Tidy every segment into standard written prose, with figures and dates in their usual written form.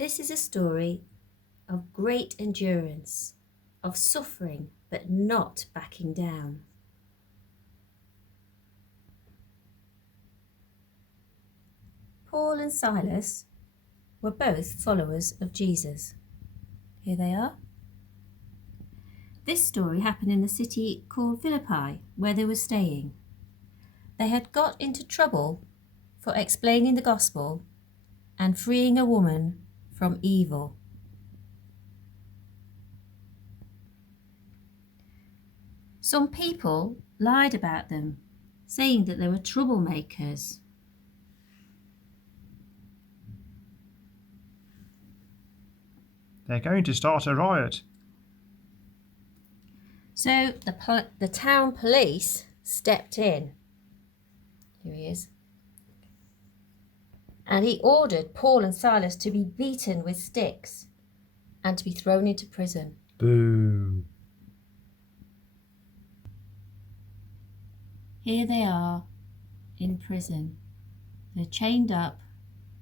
This is a story of great endurance, of suffering but not backing down. Paul and Silas were both followers of Jesus. Here they are. This story happened in a city called Philippi, where they were staying. They had got into trouble for explaining the gospel and freeing a woman from evil. Some people lied about them, saying that they were troublemakers. They're going to start a riot. So the town police stepped in. Here he is. And he ordered Paul and Silas to be beaten with sticks and to be thrown into prison. Boo. Here they are in prison. They're chained up,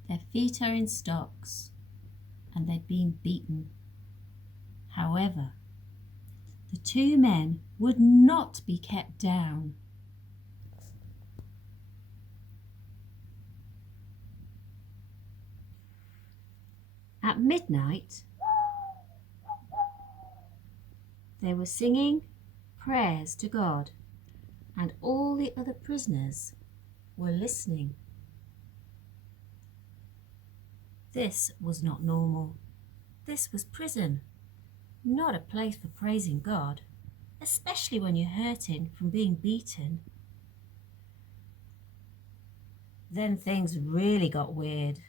their feet are in stocks, and they've been beaten. However, the two men would not be kept down. At midnight, they were singing prayers to God, and all the other prisoners were listening. This was not normal. This was prison, not a place for praising God, especially when you're hurting from being beaten. Then things really got weird.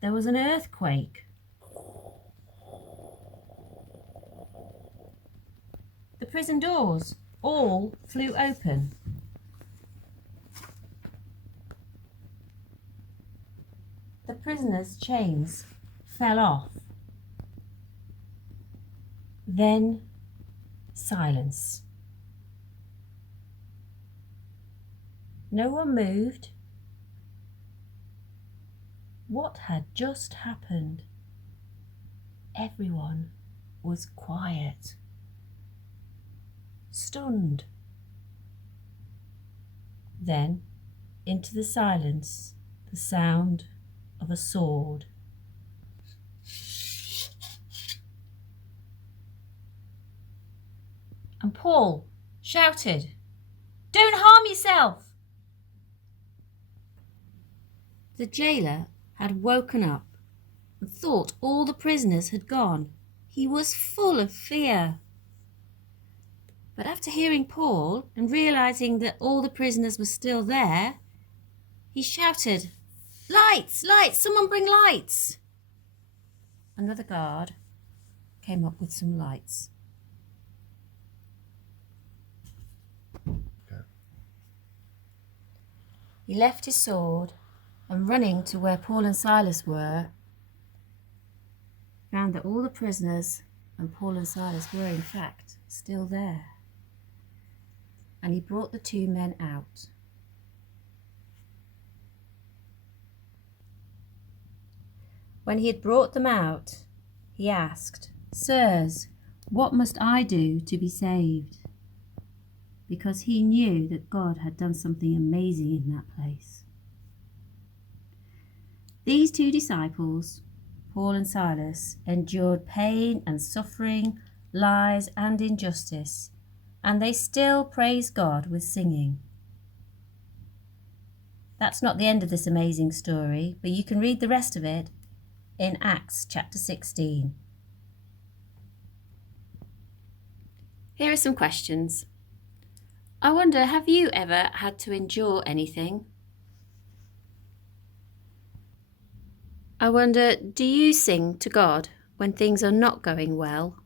There was an earthquake. The prison doors all flew open. The prisoners' chains fell off. Then silence. No one moved. What had just happened? Everyone was quiet, stunned. Then, into the silence, the sound of a sword. And Paul shouted, "Don't harm yourself!" The jailer had woken up and thought all the prisoners had gone. He was full of fear. But after hearing Paul and realizing that all the prisoners were still there, he shouted, "Lights! Lights! Someone bring lights!" Another guard came up with some lights. Okay. He left his sword and, running to where Paul and Silas were, found that all the prisoners and Paul and Silas were in fact still there. And he brought the two men out. When he had brought them out, he asked, "Sirs, what must I do to be saved?" Because he knew that God had done something amazing in that place. These two disciples, Paul and Silas, endured pain and suffering, lies and injustice, and they still praise God with singing. That's not the end of this amazing story, but you can read the rest of it in Acts chapter 16. Here are some questions. I wonder, have you ever had to endure anything? I wonder, do you sing to God when things are not going well?